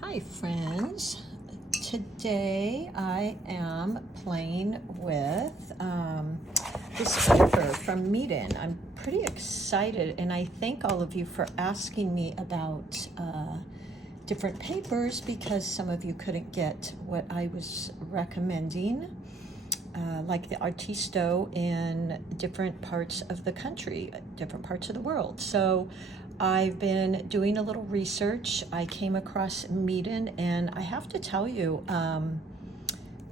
Hi friends, today I am playing with this paper from MEEDEN. I'm pretty excited, and I thank all of you for asking me about different papers because some of you couldn't get what I was recommending, like the Artisto in different parts of the country, different parts of the world. So I've been doing a little research. I came across MEEDEN, and I have to tell you,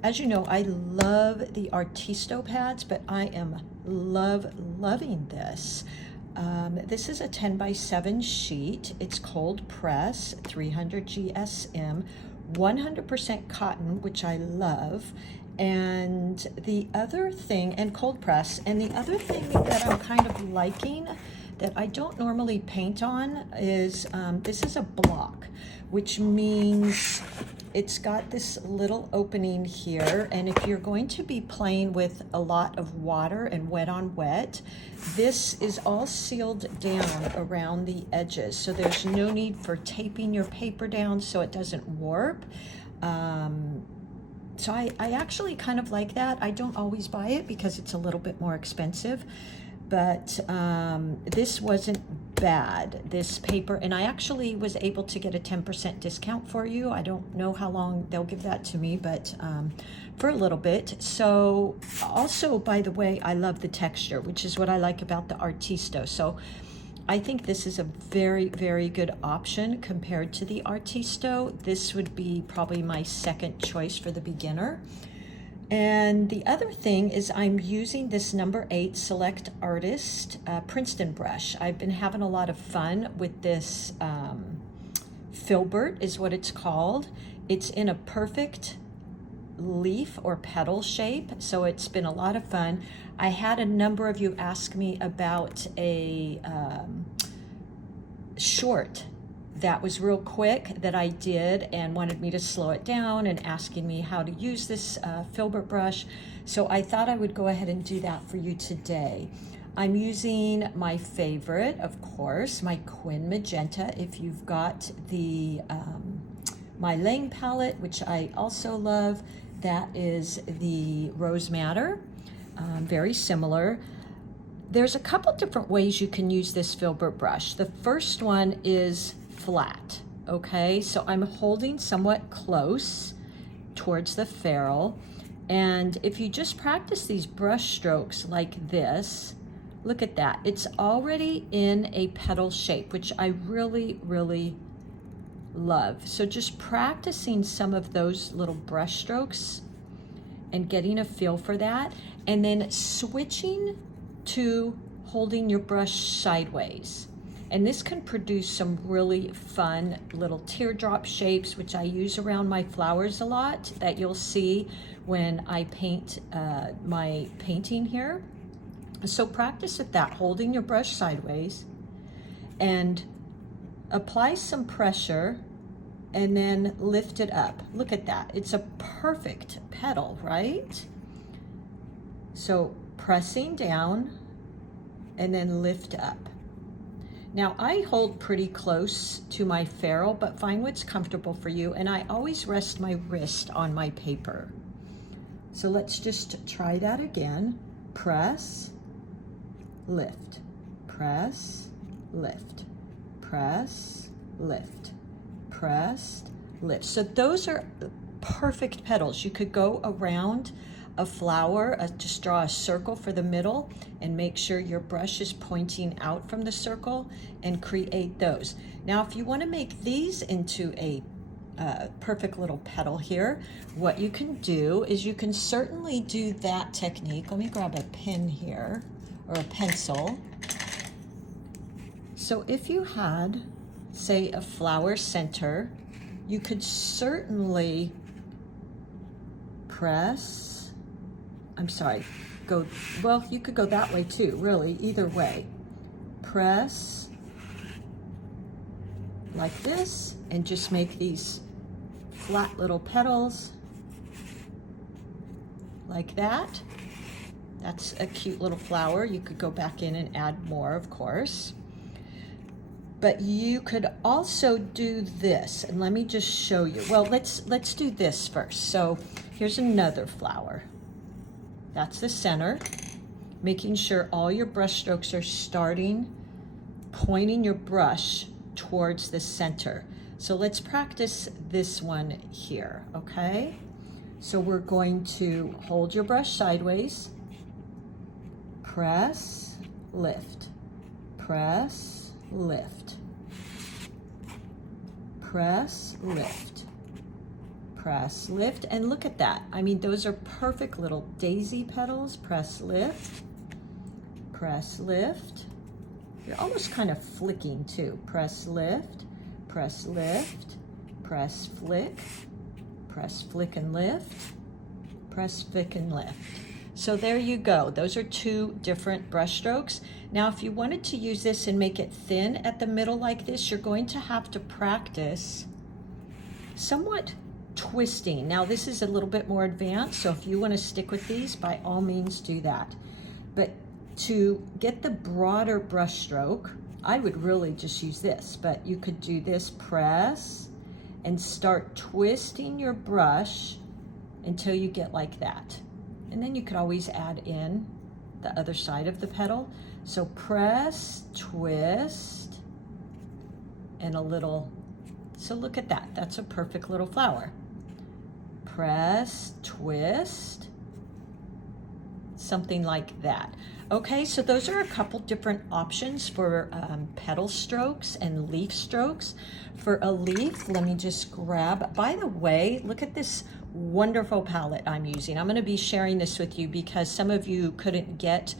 as you know, I love the Artisto pads, but I am loving this. This is a 10 by 7 sheet. It's cold press, 300 GSM, 100% cotton, which I love. And the other thing, and cold press, and the other thing that I'm kind of liking that I don't normally paint on is this is a block, which means it's got this little opening here, and if you're going to be playing with a lot of water and wet on wet, this is all sealed down around the edges, so there's no need for taping your paper down so it doesn't warp. So I actually kind of like that. I don't always buy it because it's a little bit more expensive, but this wasn't bad, this paper, and I actually was able to get a 10% discount for you. I don't know how long they'll give that to me, but for a little bit. So also, by the way, I love the texture, which is what I like about the Artisto. So I think this is a very, very good option compared to the Artisto. This would be probably my second choice for the beginner. And the other thing is I'm using this number 8 Select Artist Princeton brush. I've been having a lot of fun with this filbert is what it's called. It's in a perfect leaf or petal shape, so it's been a lot of fun. I had a number of you ask me about a short that was real quick that I did and wanted me to slow it down and asking me how to use this filbert brush. So I thought I would go ahead and do that for you today. I'm using my favorite, of course, my Quin Magenta. If you've got the my Lane palette, which I also love, that is the Rose Madder, very similar. There's a couple different ways you can use this filbert brush. The first one is flat, okay? So I'm holding somewhat close towards the ferrule, and if you just practice these brush strokes like this, look at that. It's already in a petal shape, which I really, really love. So just practicing some of those little brush strokes and getting a feel for that, and then switching to holding your brush sideways. And this can produce some really fun little teardrop shapes, which I use around my flowers a lot, that you'll see when I paint my painting here. So practice at that, holding your brush sideways, and apply some pressure and then lift it up. Look at that. It's a perfect petal, right? So pressing down and then lift up. Now I hold pretty close to my ferrule, but find what's comfortable for you, and I always rest my wrist on my paper. So let's just try that again. Press, lift, press, lift, press, lift, press, lift. So those are perfect petals. You could go around a flower, just draw a circle for the middle and make sure your brush is pointing out from the circle and create those. Now, if you want to make these into a perfect little petal here, what you can do is you can certainly do that technique. Let me grab a pen here, or a pencil. So if you had, say, a flower center, you could certainly press, well, you could go that way too, really, either way. Press like this and just make these flat little petals like that. That's a cute little flower. You could go back in and add more, of course. But you could also do this, and let me just show you. Well, let's do this first. So here's another flower. That's the center. Making sure all your brush strokes are starting, pointing your brush towards the center. So let's practice this one here, okay? So we're going to hold your brush sideways, press, lift, press, lift, press, lift, press, lift, and look at that. I mean, those are perfect little daisy petals. Press, lift, press, lift. You're almost kind of flicking too. Press, lift, press, lift, press, flick, press, flick and lift, press, flick and lift. So there you go. Those are two different brush strokes. Now, if you wanted to use this and make it thin at the middle like this, you're going to have to practice somewhat twisting. Now, this is a little bit more advanced, so if you want to stick with these, by all means do that. But to get the broader brush stroke, I would really just use this, but you could do this, press, and start twisting your brush until you get like that. And then you could always add in the other side of the petal. So press, twist, and a little, so look at that. That's a perfect little flower. Press, twist, something like that. Okay, so those are a couple different options for petal strokes and leaf strokes. For a leaf, let me just grab, by the way, look at this wonderful palette I'm using. I'm going to be sharing this with you because some of you couldn't get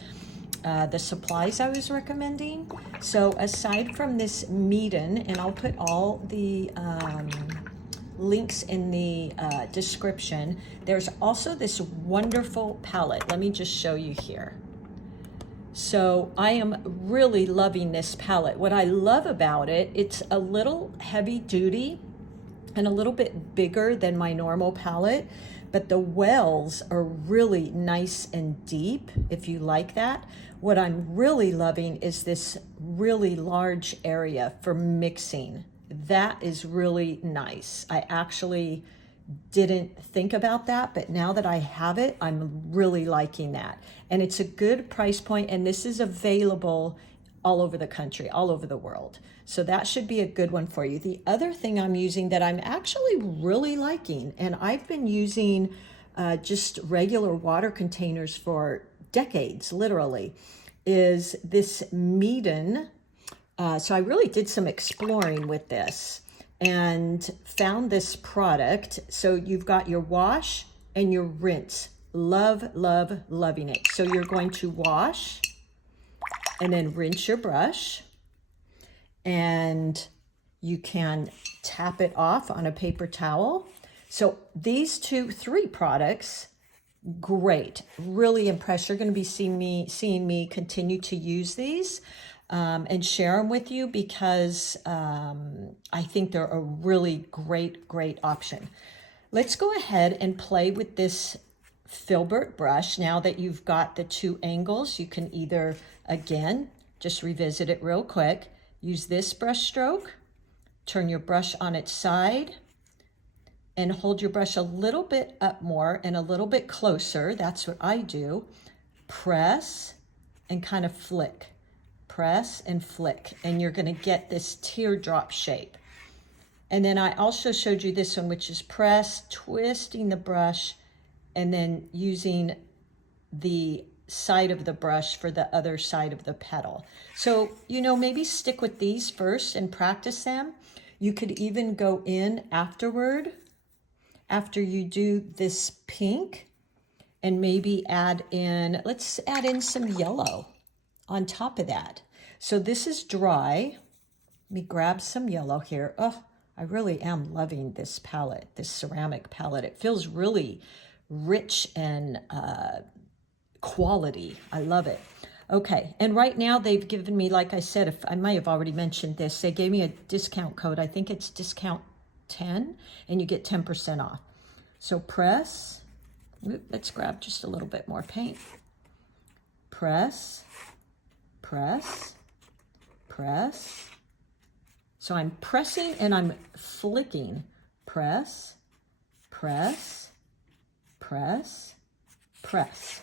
the supplies I was recommending. So aside from this MEEDEN, and I'll put all the links in the description, there's also this wonderful palette. Let me just show you here. So I am really loving this palette. What I love about it, it's a little heavy duty and a little bit bigger than my normal palette, but the wells are really nice and deep if you like that. What I'm really loving is this really large area for mixing. That is really nice. I actually didn't think about that, but now that I have it, I'm really liking that. And it's a good price point, and this is available all over the country, all over the world. So that should be a good one for you. The other thing I'm using that I'm actually really liking, and I've been using just regular water containers for decades, literally, is this MEEDEN. So I really did some exploring with this and found this product. So you've got your wash and your rinse. Love, love, loving it. So you're going to wash and then rinse your brush, and you can tap it off on a paper towel. So these three products, great, really impressed. You're going to be seeing me continue to use these and share them with you because I think they're a really great option. Let's go ahead and play with this filbert brush. Now that you've got the two angles, you can either, again, just revisit it real quick, use this brush stroke, turn your brush on its side, and hold your brush a little bit up more and a little bit closer. That's what I do. Press and kind of flick. Press and flick, and you're going to get this teardrop shape. And then I also showed you this one, which is press, twisting the brush, and then using the side of the brush for the other side of the petal. So, you know, maybe stick with these first and practice them. You could even go in afterward, after you do this pink, and maybe add in, let's add in some yellow on top of that. So this is dry. Let me grab some yellow here. Oh, I really am loving this palette, this ceramic palette. It feels really rich and quality. I love it. Okay, and right now they've given me, like I said, if I might have already mentioned this, they gave me a discount code. I think it's discount 10, and you get 10% off. So press, let's grab just a little bit more paint. Press, press, press, So I'm pressing and I'm flicking. Press, press, press, press,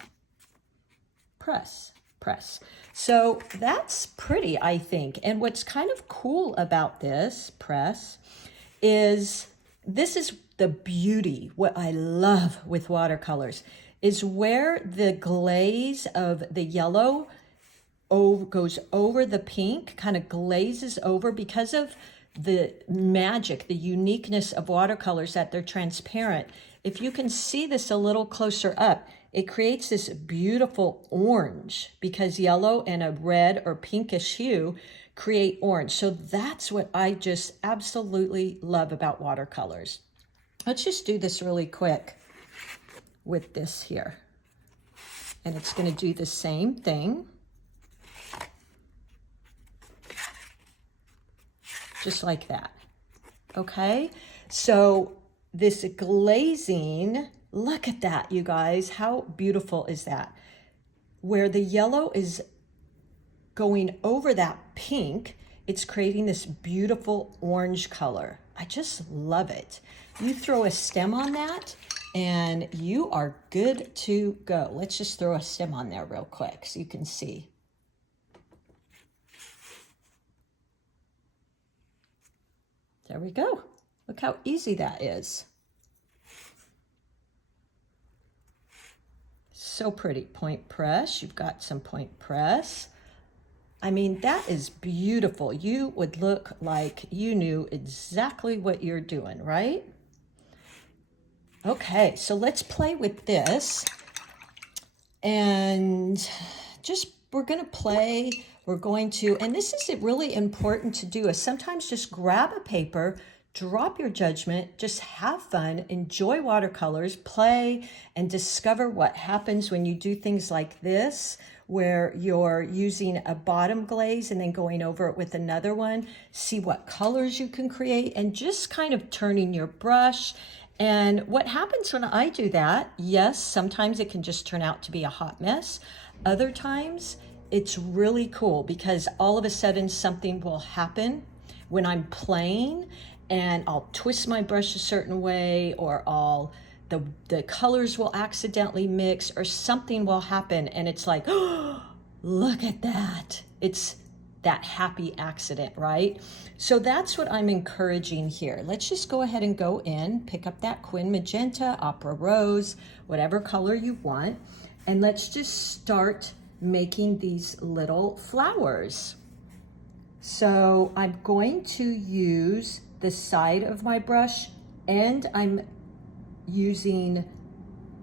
press, press. So that's pretty, I think. And what's kind of cool about this press is this is the beauty, what I love with watercolors, is where the glaze of the yellow goes over the pink, kind of glazes over because of the magic, the uniqueness of watercolors that they're transparent. If you can see this a little closer up, it creates this beautiful orange because yellow and a red or pinkish hue create orange. So that's what I just absolutely love about watercolors. Let's just do this really quick with this here. And it's going to do the same thing. Just like that. Okay, so this glazing, look at that, you guys. How beautiful is that? Where the yellow is going over that pink, it's creating this beautiful orange color. I just love it. You throw a stem on that and you are good to go. Let's just throw a stem on there real quick so you can see. There we go. Look how easy that is. So pretty. Point press. You've got some point press. I mean, that is beautiful. You would look like you knew exactly what you're doing, right? Okay, so let's play with this. And just, we're going to play. We're going to, and this is really important to do, is sometimes just grab a paper, drop your judgment, just have fun, enjoy watercolors, play, and discover what happens when you do things like this, where you're using a bottom glaze and then going over it with another one. See what colors you can create and just kind of turning your brush. And what happens when I do that, yes, sometimes it can just turn out to be a hot mess. Other times, it's really cool because all of a sudden something will happen when I'm playing and I'll twist my brush a certain way, or the colors will accidentally mix, or something will happen and it's like, oh, look at that. It's that happy accident, right? So that's what I'm encouraging here. Let's just go ahead and go in, pick up that Quin Magenta, Opera Rose, whatever color you want, and let's just start making these little flowers. So I'm going to use the side of my brush, and I'm using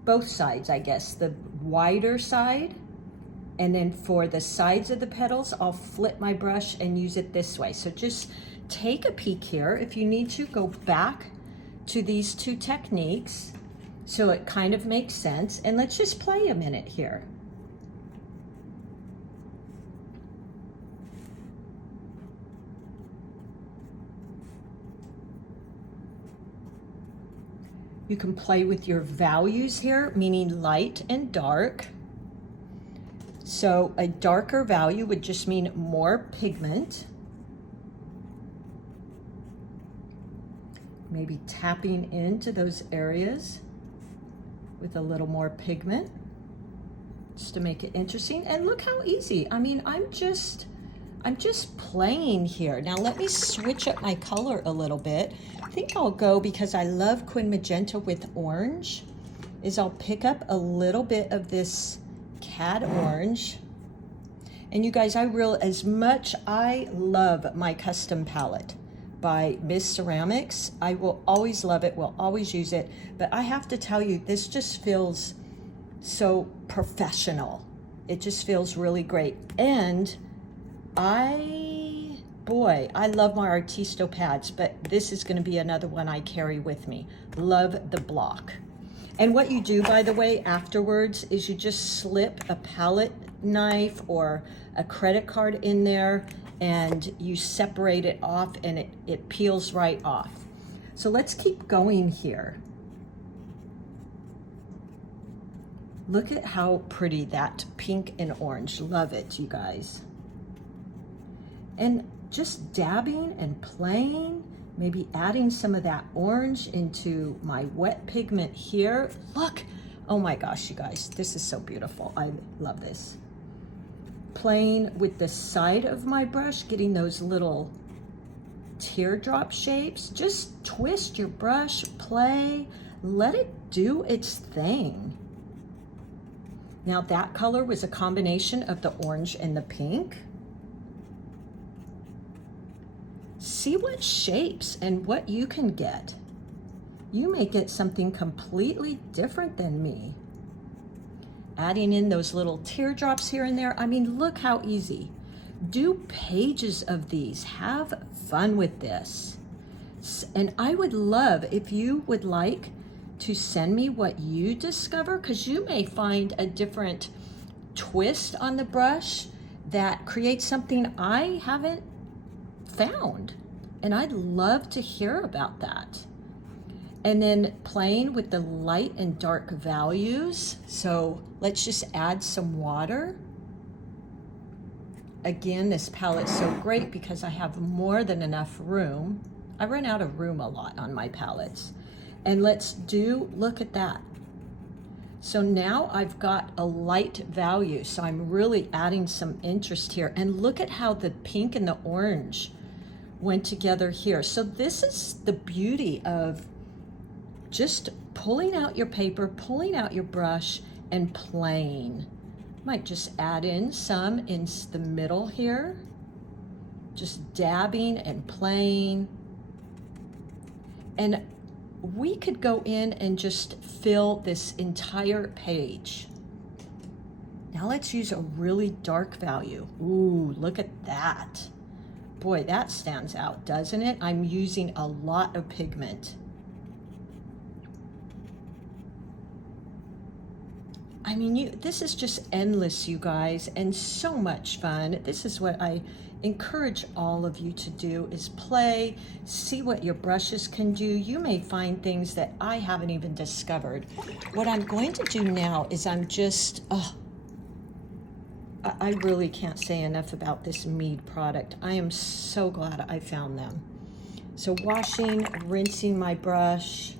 both sides, I guess, the wider side, and then for the sides of the petals, I'll flip my brush and use it this way. So just take a peek here. If you need to, go back to these two techniques so it kind of makes sense, and let's just play a minute here. You can play with your values here, meaning light and dark. So a darker value would just mean more pigment. Maybe tapping into those areas with a little more pigment, just to make it interesting. And look how easy. I mean, I'm just playing here. Now let me switch up my color a little bit. I think I'll go, because I love Quin Magenta with orange, is I'll pick up a little bit of this cad orange. And you guys, as much I love my custom palette by Miss Ceramics, I will always love it, will always use it, but I have to tell you, this just feels so professional. It just feels really great. And I love my Artisto pads, but this is going to be another one I carry with me. Love the block. And what you do, by the way, afterwards is you just slip a palette knife or a credit card in there and you separate it off, and it peels right off. So let's keep going here. Look at how pretty that pink and orange. Love it, you guys. And just dabbing and playing, maybe adding some of that orange into my wet pigment here. Look, oh my gosh, you guys, this is so beautiful. I love this. Playing with the side of my brush, getting those little teardrop shapes. Just twist your brush, play, let it do its thing. Now that color was a combination of the orange and the pink. See what shapes and what you can get. You may get something completely different than me. Adding in those little teardrops here and there. I mean, look how easy. Do pages of these. Have fun with this. And I would love if you would like to send me what you discover, because you may find a different twist on the brush that creates something I haven't found. And I'd love to hear about that. And then playing with the light and dark values. So let's just add some water. Again, this palette's so great because I have more than enough room. I run out of room a lot on my palettes. And let's look at that. So now I've got a light value. So I'm really adding some interest here. And look at how the pink and the orange went together here. So this is the beauty of just pulling out your paper, pulling out your brush, and playing. Might just add in some in the middle here. Just dabbing and playing. And we could go in and just fill this entire page. Now let's use a really dark value. Ooh, look at that. Boy, that stands out, doesn't it? I'm using a lot of pigment. I mean, this is just endless, you guys, and so much fun. This is what I encourage all of you to do, is play, see what your brushes can do. You may find things that I haven't even discovered. What I'm going to do now is I really can't say enough about this Mead product. I am so glad I found them. So washing, rinsing my brush.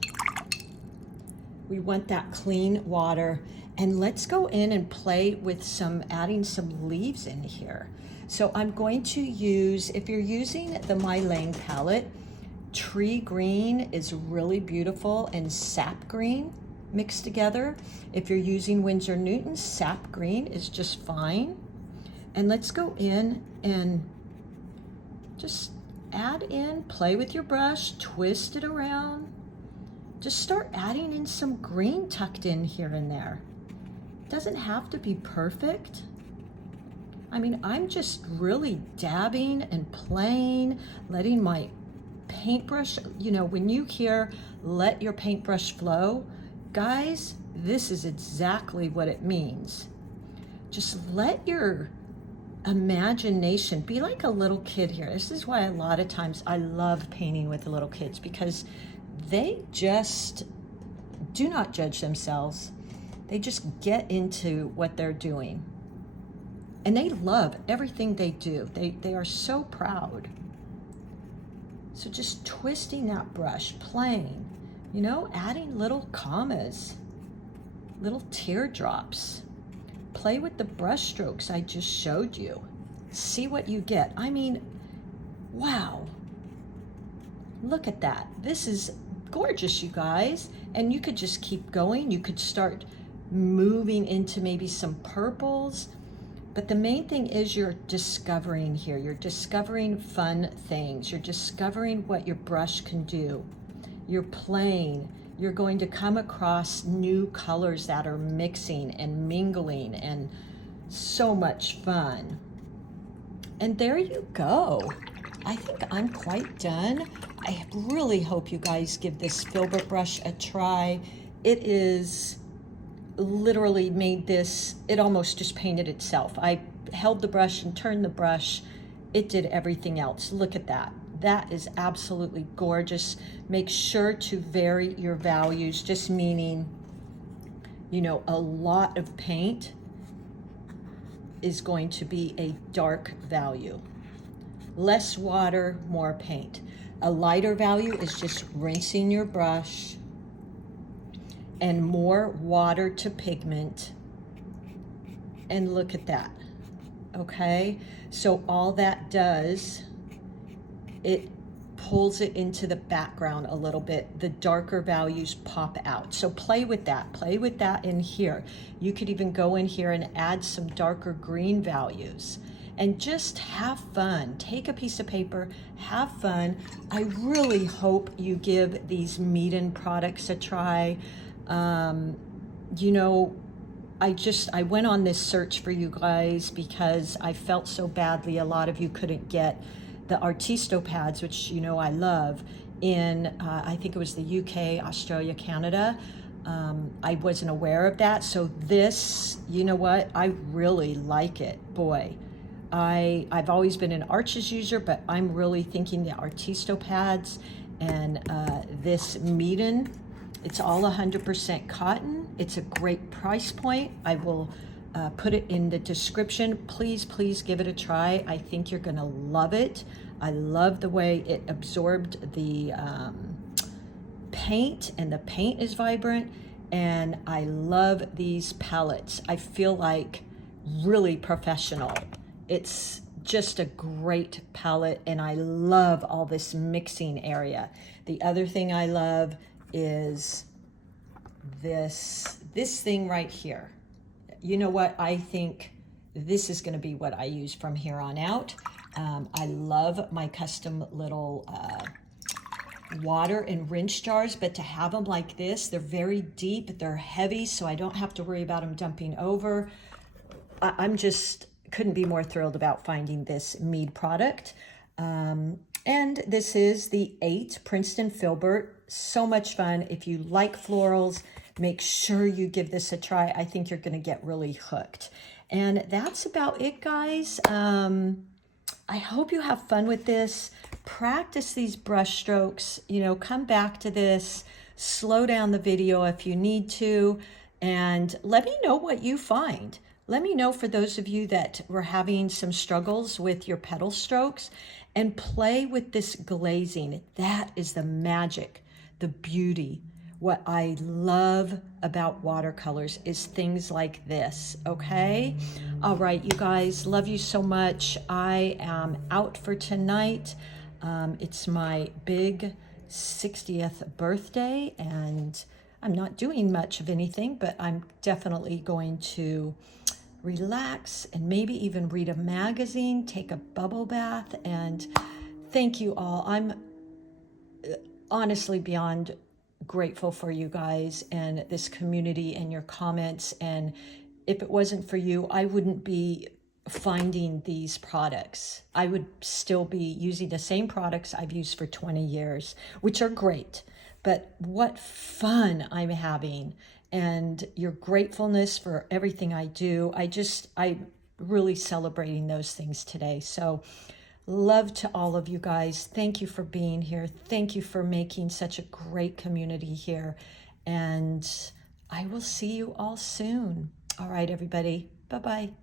We want that clean water. And let's go in and play with adding some leaves in here. So I'm going to use, if you're using the My Lane palette, Tree Green is really beautiful, and Sap Green mixed together. If you're using Winsor Newton, Sap Green is just fine. And let's go in and just add in, play with your brush, twist it around. Just start adding in some green tucked in here and there. Doesn't have to be perfect. I mean, I'm just really dabbing and playing, letting my paintbrush, when you hear let your paintbrush flow, guys, this is exactly what it means. Just let your imagination be like a little kid here. This is why a lot of times I love painting with the little kids, because they just do not judge themselves. They just get into what they're doing. And they love everything they do. They are so proud. So just twisting that brush, playing, adding little commas, little teardrops. Play with the brush strokes I just showed you. See what you get. I mean, wow. Look at that. This is gorgeous, you guys. And you could just keep going. You could start moving into maybe some purples. But the main thing is you're discovering here. You're discovering fun things. You're discovering what your brush can do. You're playing. You're going to come across new colors that are mixing and mingling, and so much fun. And there you go. I think I'm quite done. I really hope you guys give this filbert brush a try. It is literally made this, it almost just painted itself. I held the brush and turned the brush. It did everything else. Look at that. That is absolutely gorgeous. Make sure to vary your values, just meaning, a lot of paint is going to be a dark value. Less water, more paint. A lighter value is just rinsing your brush, and more water to pigment. And look at that, okay? So all that does, it pulls it into the background a little bit. The darker values pop out. So play with that in here. You could even go in here and add some darker green values and just have fun. Take a piece of paper, have fun. I really hope you give these MEEDEN products a try. You know, I went on this search for you guys because I felt so badly a lot of you couldn't get the Artisto pads, which you know I love, in I think it was the UK, Australia, Canada. I wasn't aware of that. So this, you know what, I really like it. Boy, I've always been an Arches user, but I'm really thinking the Artisto pads and this MEEDEN, it's all 100% cotton. It's a great price point. I will put it in the description. Please give it a try. I think you're gonna love it. I love the way it absorbed the paint, and the paint is vibrant, and I love these palettes. I feel like really professional. It's just a great palette, and I love all this mixing area. The other thing I love is this thing right here. You know what? I think this is going to be what I use from here on out. I love my custom little water and rinse jars, but to have them like this, they're very deep, they're heavy, so I don't have to worry about them dumping over. I'm just couldn't be more thrilled about finding this Mead product. And this is the 8 Princeton Filbert. So much fun. If you like florals, make sure you give this a try. I think you're going to get really hooked. And that's about it, guys. I hope you have fun with this. Practice these brush strokes. You know, come back to this. Slow down the video if you need to. And let me know what you find. Let me know for those of you that were having some struggles with your petal strokes, and play with this glazing. That is the magic, the beauty. What I love about watercolors is things like this, okay? All right, you guys, love you so much. I am out for tonight. It's my big 60th birthday, and I'm not doing much of anything, but I'm definitely going to relax and maybe even read a magazine, take a bubble bath, and thank you all. I'm honestly beyond grateful for you guys and this community and your comments. And if it wasn't for you, I wouldn't be finding these products. I would still be using the same products I've used for 20 years, which are great. But what fun I'm having, and your gratefulness for everything I do. I'm really celebrating those things today. So love to all of you guys. Thank you for being here. Thank you for making such a great community here. And I will see you all soon. All right, everybody. Bye-bye.